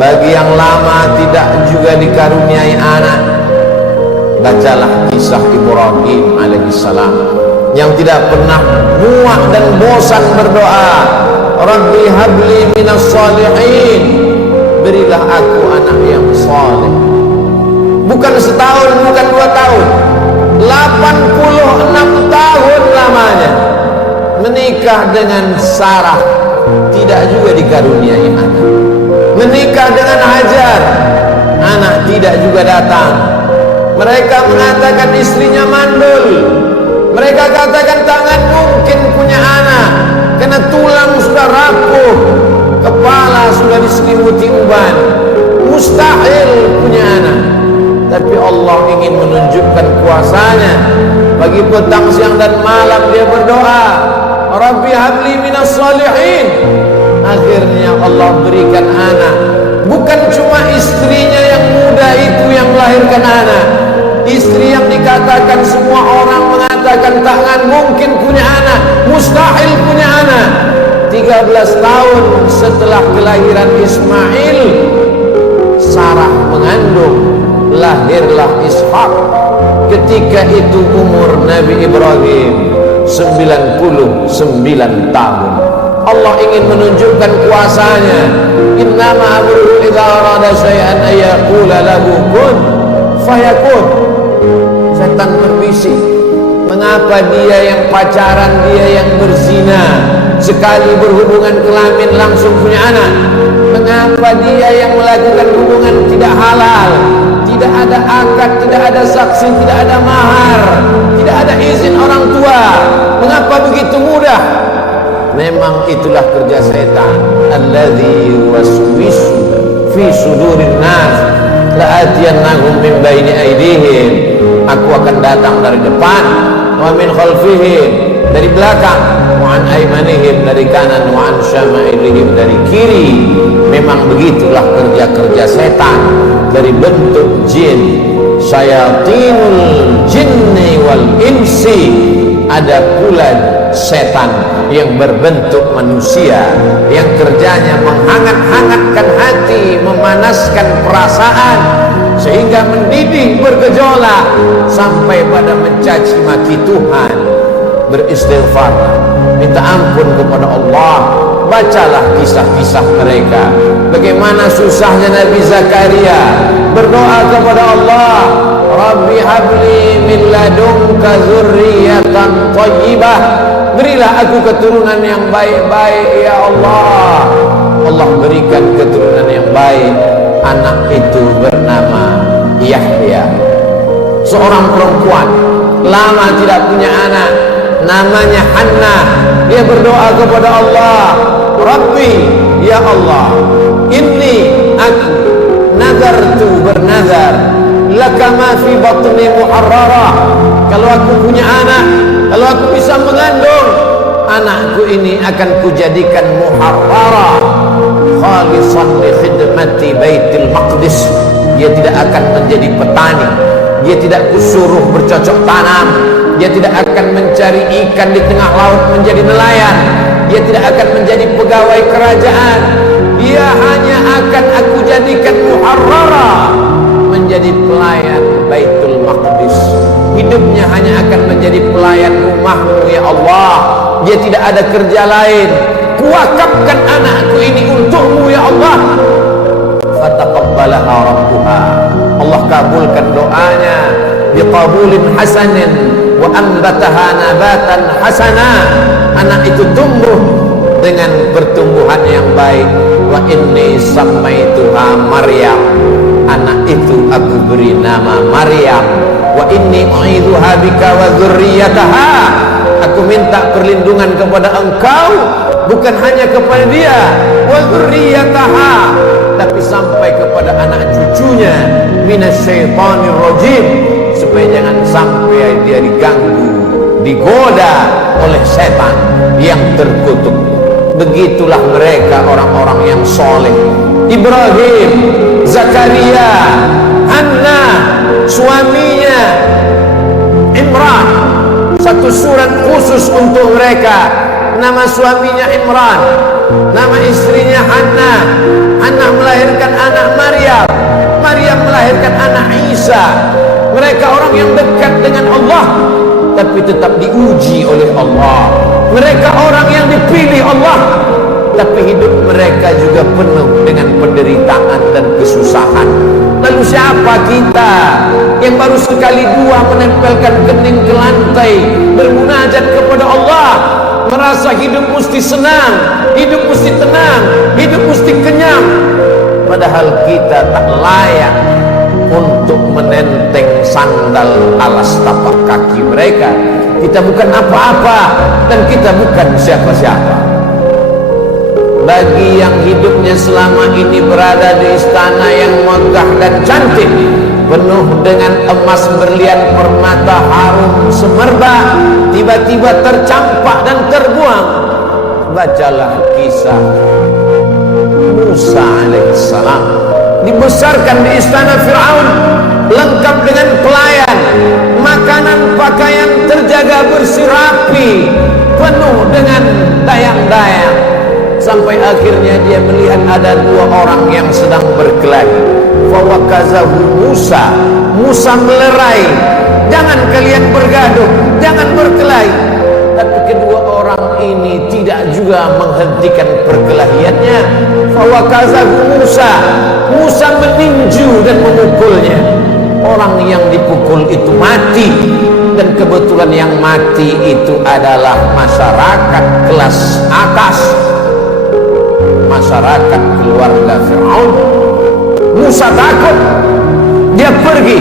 Bagi yang lama tidak juga dikaruniai anak, bacalah kisah Ibrahim alaihissalam yang tidak pernah muak dan bosan berdoa, Rabbi habli minas salihin, berilah aku anak yang saleh. Bukan setahun, bukan 2 tahun, 86 tahun lamanya menikah dengan Sarah, tidak juga dikaruniai anak. Menikah dengan Hajar, anak tidak juga datang. Mereka mengatakan istrinya mandul. Mereka katakan tangan mungkin punya anak, karena tulang sudah rapuh, kepala sudah diselimuti uban, mustahil punya anak. Tapi Allah ingin menunjukkan kuasanya. Bagi petang, siang dan malam dia berdoa, Rabbi habli minas salihin. Akhirnya Allah berikan anak. Bukan cuma istrinya yang muda itu yang melahirkan anak, istri yang dikatakan semua orang mengatakan tangan mungkin punya anak, mustahil punya anak. 13 tahun setelah kelahiran Ismail, Sarah mengandung, lahirlah Ishak. Ketika itu umur Nabi Ibrahim 99 tahun. Allah ingin menunjukkan kuasanya. Innama amruhu idza arada syai'an ay yaqula lahu kun fayakun. Setan berbisik, mengapa dia yang pacaran, dia yang berzina, sekali berhubungan kelamin langsung punya anak? Mengapa dia yang melakukan hubungan tidak halal, tidak ada akad, tidak ada saksi, tidak ada mahar, tidak ada izin orang tua, mengapa begitu mudah? Memang itulah kerja setan. Alladzi yuwaswisu fi sudurin nas la'atiyannahum min baini aydihim. Aku akan datang dari depan, wa min khalfihim, dari belakang, wa an aymanihim, dari kanan, wa an syama'ilihim, dari kiri. Memang begitulah kerja-kerja setan dari bentuk jin. Syayatinul jinni wal insi. Ada pula setan yang berbentuk manusia, yang kerjanya menghangat-hangatkan hati, memanaskan perasaan, sehingga mendidih bergejolak sampai pada mencaci maki Tuhan. Beristighfar, minta ampun kepada Allah. Bacalah kisah-kisah mereka, bagaimana susahnya Nabi Zakaria berdoa kepada Allah, Rabbi habli min ladunka dzurriyyatan thayyibah, berilah aku keturunan yang baik-baik ya Allah. Allah berikan keturunan yang baik. Anak itu bernama Yahya. Seorang perempuan lama tidak punya anak, namanya Hannah. Dia berdoa kepada Allah, Rabbi ya Allah, inni aku nazartu, bernazar, laka ma fi batni muharrarah. Kalau aku punya anak, kalau aku bisa mengandung, anakku ini akan kujadikan muharrarah, khalisan li khidmati Baitul Maqdis. Dia tidak akan menjadi petani, dia tidak kusuruh bercocok tanam, dia tidak akan mencari ikan di tengah laut menjadi nelayan, dia tidak akan menjadi pegawai kerajaan. Dia hanya akan aku jadikan muharrarah, menjadi pelayan Baitul Maqdis. Hidupnya hanya akan menjadi pelayan rumahmu ya Allah. Dia tidak ada kerja lain. Kuwakafkan anakku ini untukmu ya Allah. Fataqabbalaha rabbuha. Allah kabulkan doanya biqabulin hasanin wa anbataha nabatan hasana. Anak itu tumbuh dengan pertumbuhan yang baik. Wa inni sammaituha Maryam. Anak itu aku beri nama Maryam. Wa inni u'idzuha bika wa dzurriyyataha. Aku minta perlindungan kepada engkau, bukan hanya kepada dia, wa dzurriyyataha, tapi sampai kepada anak cucunya, minasyaitonir rajim, supaya jangan sampai dia diganggu, digoda oleh setan yang terkutuk. Begitulah mereka orang-orang yang soleh. Ibrahim, Zakaria, Hannah, suaminya Imran. Satu surat khusus untuk mereka. Nama suaminya Imran. nama istrinya Hannah. Hannah melahirkan anak Maryam. Maryam melahirkan anak Isa. Mereka orang yang dekat dengan Allah, tapi tetap diuji oleh Allah. Mereka orang yang dipilih Allah, tapi hidup mereka juga penuh dengan penderitaan dan kesusahan. Lalu siapa kita yang baru sekali dua menempelkan kening ke lantai, bermunajat kepada Allah, merasa hidup mesti senang, hidup mesti tenang, hidup mesti kenyang, padahal kita tak layak untuk menenteng sandal alas tapak kaki mereka. Kita bukan apa-apa dan kita bukan siapa-siapa. Bagi yang hidupnya selama ini berada di istana yang megah dan cantik, penuh dengan emas berlian permata harum semerbak, tiba-tiba tercampak dan terbuang, bacalah kisah Musa alaihissalam. Dibesarkan di istana Fir'aun, lengkap dengan pelayan, makanan pakaian terjaga bersih rapi, penuh dengan dayang-dayang. Sampai akhirnya dia melihat ada dua orang yang sedang berkelahi. Fawakazahu Musa. Musa melerai, jangan kalian bergaduh, jangan berkelahi. Tapi kedua orang ini tidak juga menghentikan perkelahiannya. Fawakazahu Musa. Musa meninju dan memukulnya. Orang yang dipukul itu mati, dan kebetulan yang mati itu adalah masyarakat kelas atas, masyarakat keluarga Fir'aun. Musa takut, dia pergi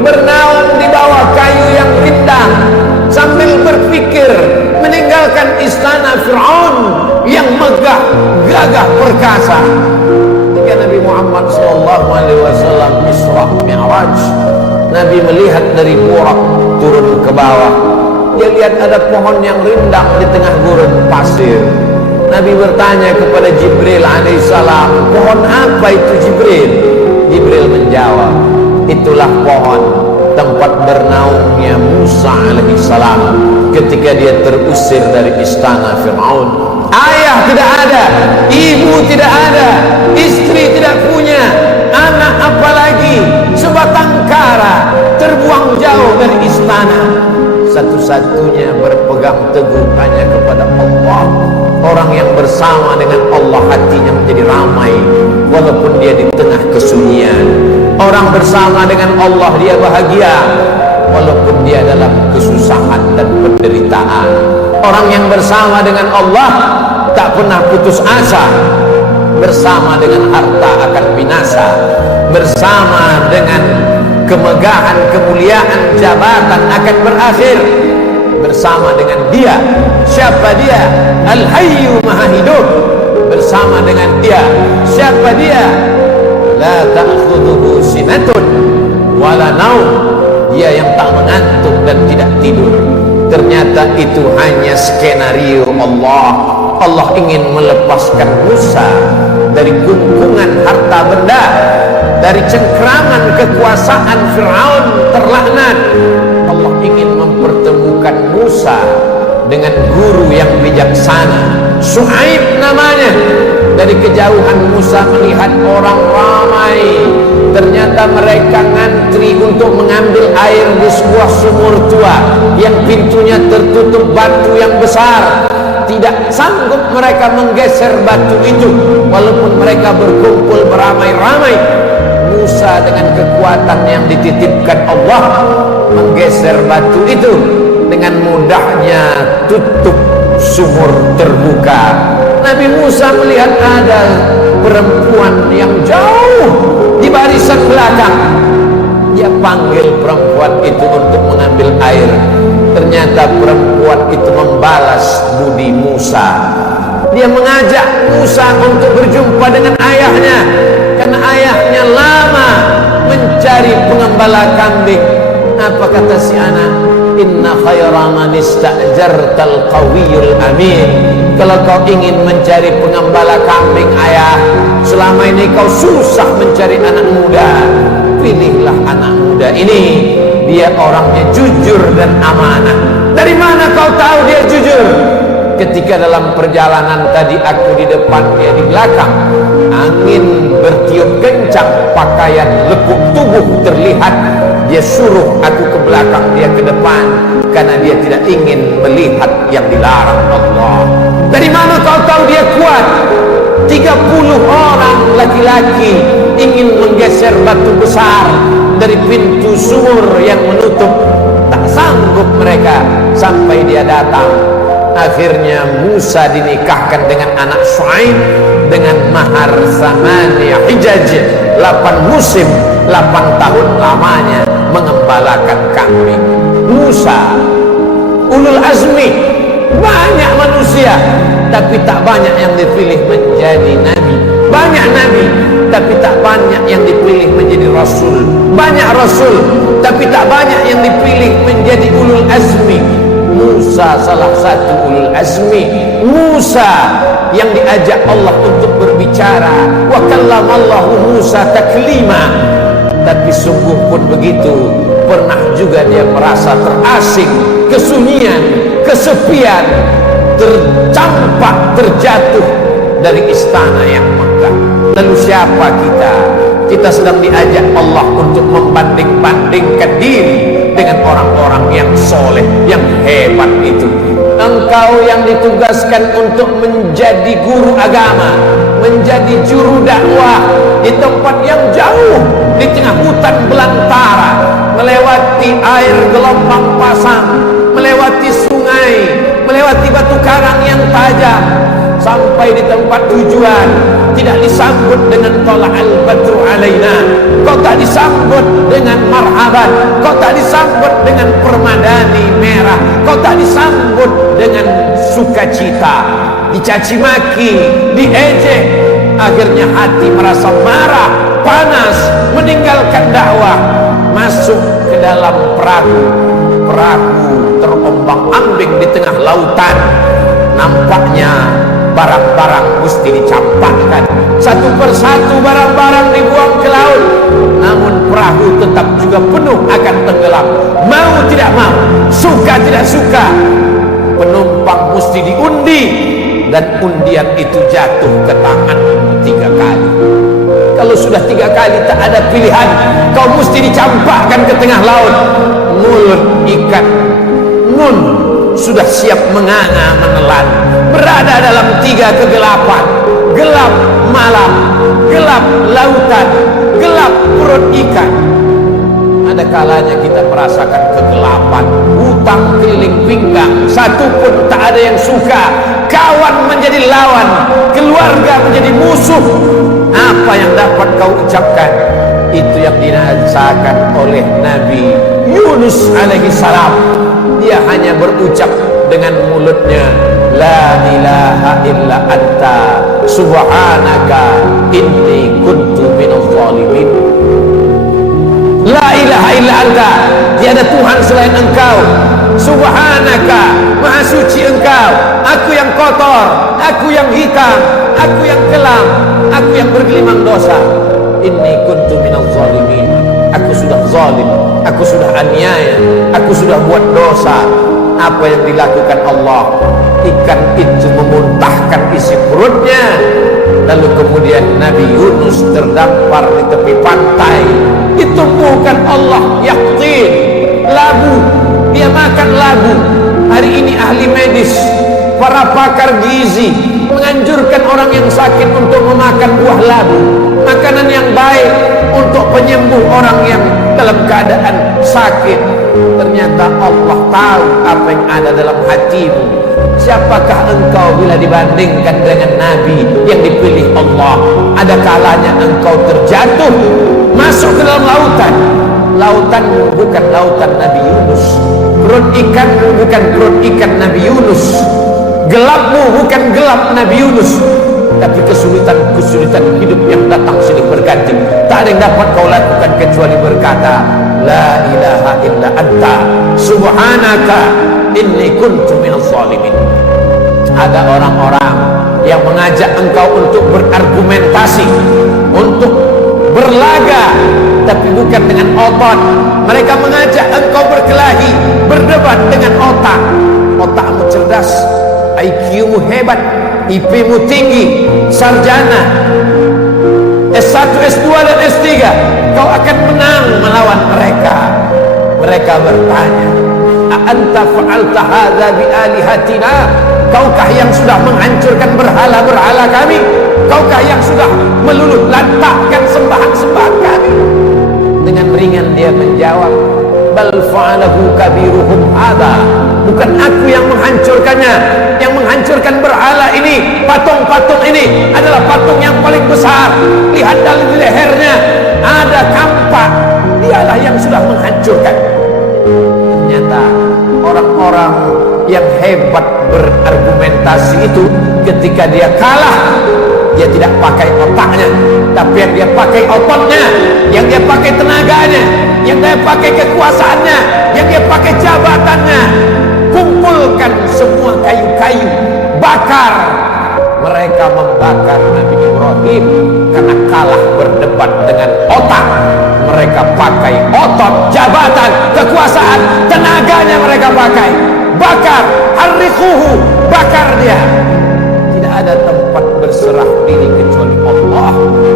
bernaung di bawah kayu yang rindang sambil berpikir meninggalkan istana Fir'aun yang megah, gagah, perkasa. Ketika Nabi Muhammad SAW Isra Mi'raj, Nabi melihat dari Burak turun ke bawah. Dia lihat ada pohon yang rindang di tengah gurun pasir. Nabi bertanya kepada Jibril alaihissalam, pohon apa itu Jibril? Jibril menjawab, itulah pohon tempat bernaungnya Musa alaihissalam ketika dia terusir dari istana Fir'aun. Ayah tidak ada, ibu tidak ada, istri tidak punya, anak apalagi, sebatang kara terbuang jauh dari istana. Satu-satunya berpegang teguh hanya kepada Allah. Orang yang bersama dengan Allah hatinya menjadi ramai walaupun dia di tengah kesunyian. Orang bersama dengan Allah dia bahagia walaupun dia dalam kesusahan dan penderitaan. Orang yang bersama dengan Allah tak pernah putus asa. Bersama dengan harta akan binasa, bersama dengan kemegahan, kemuliaan, jabatan akan berakhir. Bersama dengan dia, siapa dia? Al-Hayyu Maha Hidup. Bersama dengan dia, siapa dia? La ta'khudhuhu sinatun wala naum. Dia yang tak mengantuk dan tidak tidur. Ternyata itu hanya skenario Allah. Allah ingin melepaskan Musa dari gungkungan harta benda, dari cengkraman kekuasaan Fir'aun terlaknat. Allah ingin mempertemukan Musa dengan guru yang bijaksana, Syuaib namanya. Dari kejauhan Musa melihat orang ramai. Ternyata mereka ngantri untuk mengambil air di sebuah sumur tua yang pintunya tertutup batu yang besar. Tidak sanggup mereka menggeser batu itu walaupun mereka berkumpul beramai-ramai. Musa dengan kekuatan yang dititipkan Allah menggeser batu itu, dengan mudahnya tutup sumur terbuka. Nabi Musa melihat ada perempuan yang jauh di barisan belakang. Dia panggil perempuan itu untuk mengambil air. Ternyata perempuan itu membalas budi Musa. Dia mengajak Musa untuk berjumpa dengan ayahnya, karena ayahnya lama mencari pengembala kambing. Apa kata si anak? Inna khaira man ista'jartal qawiyul amin. Kalau kau ingin mencari pengembala kambing ayah, selama ini kau susah mencari anak muda, pilihlah anak muda ini. Dia orangnya jujur dan amanah. Dari mana kau tahu dia jujur? ketika dalam perjalanan tadi aku di depan, dia di belakang. Angin bertiup kencang, pakaian lekuk tubuh terlihat. Dia suruh aku ke belakang, dia ke depan, karena dia tidak ingin melihat yang dilarang Allah. Dari mana kau tahu dia kuat? 30 orang laki-laki ingin menggeser batu besar dari pintu sumur yang menutup. Tak sanggup mereka sampai dia datang. Akhirnya Musa dinikahkan dengan anak Shu'aib dengan mahar samaniyah hijaj, 8 musim, 8 tahun lamanya mengembalakan kambing. Musa ulul azmi, banyak manusia tapi tak banyak yang dipilih menjadi nabi. Banyak nabi tapi tak banyak yang dipilih menjadi rasul. Banyak rasul tapi tak banyak yang dipilih menjadi ulul azmi. Musa salah satu ulul azmi. Musa yang diajak Allah untuk berbicara. Wa kallamallahu Musa taklima. Tapi sungguh pun begitu, pernah juga dia merasa terasing, kesunyian, kesepian, tercampak, terjatuh dari istana yang megah. Lalu siapa kita? Kita sedang diajak Allah untuk membanding-bandingkan diri dengan orang-orang yang soleh, yang hebat itu. Engkau yang ditugaskan untuk menjadi guru agama, menjadi juru dakwah di tempat yang jauh, di tengah hutan belantara, melewati air gelombang pasang, melewati sungai, melewati batu karang yang tajam, sampai di tempat tujuan tidak disambut dengan tala'al badru alaina. Kau tak disambut dengan marhaban, kau tak disambut dengan permadani merah, kau tak disambut dengan sukacita, dicaci maki, diejek. Akhirnya hati merasa marah, panas, meninggalkan dakwah, masuk ke dalam perahu. Perahu terombang-ambing di tengah lautan. Nampaknya barang-barang mesti dicampakkan, satu persatu barang-barang dibuang ke laut. Namun perahu tetap juga penuh akan tenggelam. Mau tidak mau, suka tidak suka, penumpang mesti diundi. Dan undian itu jatuh ke tanganmu 3 kali. Kalau sudah 3 kali tak ada pilihan, kau mesti dicampakkan ke tengah laut. Mulut ikan Nun sudah siap menganga menelan, berada dalam 3 kegelapan. Gelap malam, gelap lautan, gelap perut ikan. Ada kalanya kita merasakan kegelapan, hutang keliling pinggang, satu pun tak ada yang suka. Kawan menjadi lawan, keluarga menjadi musuh. Apa yang dapat kau ucapkan? Itu yang dirasakan oleh Nabi Yunus alaihi salam. Dia hanya berucap dengan mulutnya, la ilaha illa anta subhanaka inni kuntu minadh dhalimin. La ilaha illa anta, tiada Tuhan selain engkau. Subhanaka, maha suci engkau. Aku yang kotor, aku yang hitam, aku yang kelam, aku yang bergelimang dosa. Inni kuntu minadh dhalimin. Aku sudah zalim, aku sudah aniaya, aku sudah buat dosa. Apa yang dilakukan Allah? Ikan itu memuntahkan isi perutnya. Lalu kemudian Nabi Yunus terdampar di tepi pantai. Ditumbuhkan Allah yaktin, labu. Dia makan labu. Hari ini ahli medis, para pakar gizi menganjurkan orang yang sakit untuk memakan buah labu, makanan yang baik untuk penyembuh orang yang dalam keadaan sakit. Ternyata Allah tahu apa yang ada dalam hatimu. Siapakah engkau bila dibandingkan dengan Nabi yang dipilih Allah? Ada kalanya engkau terjatuh, masuk ke dalam lautan. Lautanmu bukan lautan Nabi Yunus, perut ikanmu bukan perut ikan Nabi Yunus, gelapmu bukan gelap Nabi Yunus. Tapi kesulitan-kesulitan hidup yang datang silih berganti, tak ada yang dapat kau lakukan kecuali berkata, la ilaha illa anta subhanaka inni kuntu minadh dhalimin. Ada orang-orang yang mengajak engkau untuk berargumentasi, untuk berlaga, tapi bukan dengan otot. Mereka mengajak engkau berkelahi, berdebat dengan otak. Otakmu cerdas, IQ-mu hebat, IP-mu tinggi, sarjana, S1, S2 dan S3, kau akan menang melawan mereka. Mereka bertanya, "A'anta fa'alta hadza bi alihatina?" Kaukah yang sudah menghancurkan berhala-berhala kami? Kaukah yang sudah meluluh lantakkan sembahan-sembahan kami? Dengan ringan dia menjawab, "Bal fa'alahu kabiruhum hadza." Bukan aku yang menghancurkannya. Yang menghancurkan berhala ini, patung-patung ini adalah patung yang paling besar. Lihat dari lehernya ada kampak. Dialah yang sudah menghancurkan. Ternyata orang-orang yang hebat berargumentasi itu, ketika dia kalah, dia tidak pakai otaknya, tapi yang dia pakai ototnya, yang dia pakai tenaganya, yang dia pakai kekuasaannya, yang dia pakai jabatannya. Kumpulkan semua kayu-kayu, bakar. Mereka membakar Nabi Ibrahim karena kalah berdebat dengan otak. Mereka pakai otot, jabatan, kekuasaan, tenaganya mereka pakai. Bakar, harriquhu, bakar dia. Tidak ada tempat berserah diri kecuali Allah.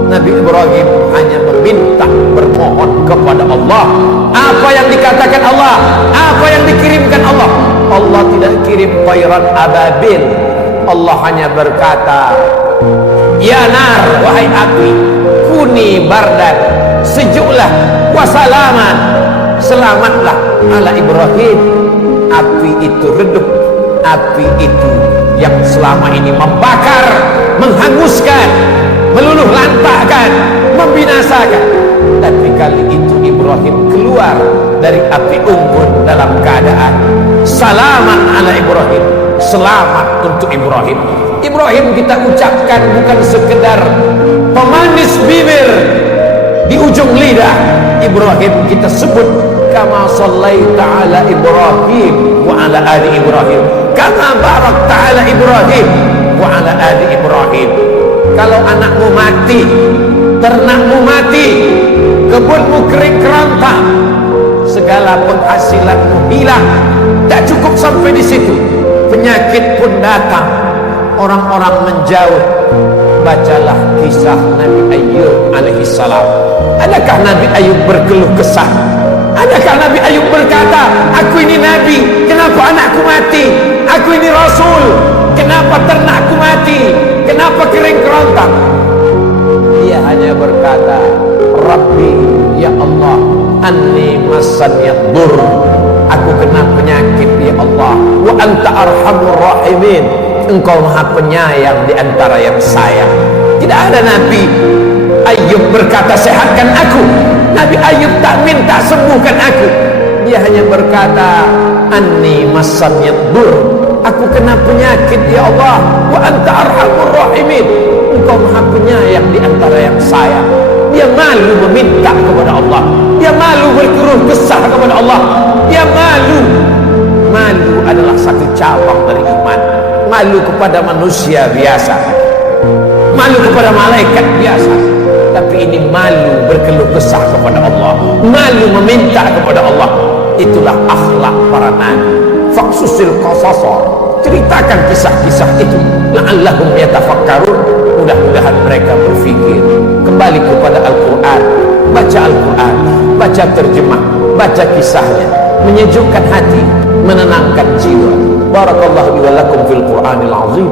Nabi Ibrahim hanya meminta, bermohon kepada Allah. Apa yang dikatakan Allah, apa yang dikirimkan Allah. Allah tidak kirim tayran ababil. Allah hanya berkata, "Ya nar, wahai api, kuni bardan, sejuklah, wasalaman, selamatlah ala Ibrahim." Api itu redup, api itu yang selama ini membakar, menghanguskan, meluluh lantakkan, membinasakan. Tapi kali itu Ibrahim keluar dari api unggun dalam keadaan salaman ala Ibrahim, selamat untuk Ibrahim. Ibrahim kita ucapkan bukan sekedar pemanis bibir di ujung lidah. Ibrahim kita sebut kama sallaita ala Ibrahim wa ala ali Ibrahim, kama barakta ala Ibrahim wa ala ali Ibrahim. Kalau anakmu mati, ternakmu mati, kebunmu kering kerontang, segala penghasilanmu hilang, tak cukup sampai di situ, penyakit pun datang, orang-orang menjauh. Bacalah kisah Nabi Ayub alaihissalam. Adakah Nabi Ayub berkeluh kesah? Adakah Nabi Ayub berkata, "Aku ini Nabi, kenapa anakku mati? Aku ini Rasul, kenapa ternakku mati? Kenapa kering kerontang?" Dia hanya berkata, "Rabbi, ya Allah, anni massaniya dur." Aku kena penyakit ya Allah. Wa anta arhamur rahimin. Engkau maha penyayang di antara yang sayang. Tidak ada Nabi Ayub berkata sehatkan aku. Nabi Ayub tak minta sembuhkan aku. Dia hanya berkata anni massaniya dur. Aku kena penyakit ya Allah. Wa anta arhamur rahimin. Engkau maha penyayang di antara yang sayang. Dia malu meminta kepada Allah. Dia malu berkeluh kesah kepada Allah. Dia malu. Malu adalah satu cabang dari iman. Malu kepada manusia biasa, malu kepada malaikat biasa, tapi ini malu berkeluh kesah kepada Allah, malu meminta kepada Allah. Itulah akhlak para nabi. Faqsusil qasasa, ceritakan kisah-kisah itu, la'allahum yatafakkarun, mudah-mudahan mereka berfikir. Kembali kepada Al-Quran, baca Al-Quran, baca terjemah, baca kisahnya, menyejukkan hati, menenangkan jiwa. Barakallahu li wa lakum fil Qur'anil azim.